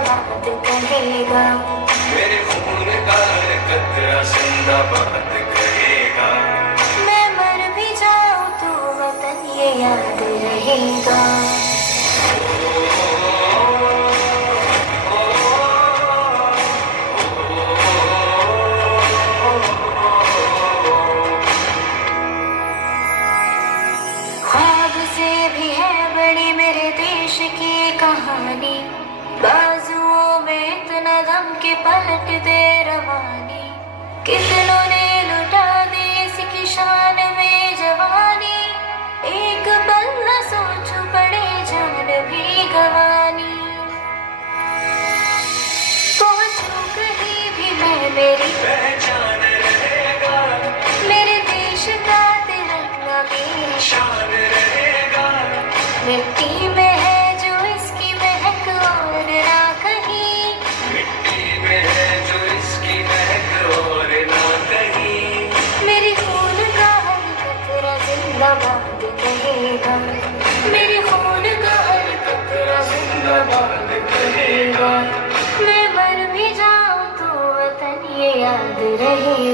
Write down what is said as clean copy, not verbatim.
जिंदाबाद कहेगा। मेरे खून का हर कतरा जिंदाबाद कहेगा। मैं मर भी जाऊं तो वतन ये याद रहेगा। ख्वाब से भी है बड़ी मेरे देश की कहानी, बाजुओं में इतना दम के पलट दे रवानी। कितनों ने लुटा दी इसकी शान में जवानी, एक पल न सोचूं पड़े जान भी गवानी। पहुंचूं कहीं भी मैं मेरी पहचान रहेगा, मेरे देश का तिरंगा भी शान रहेगा। मिट्टी में है जो इसकी महक और ना कहीं, मिट्टी में है जो इसकी महक और ना कहीं। मेरी खून का हर कतरा जिंदाबाद कहेगा। मेरे खून का हर कतरा जिंदाबाद कहेगा। मैं मर भी जाऊं तो वतन ये याद रहेगा।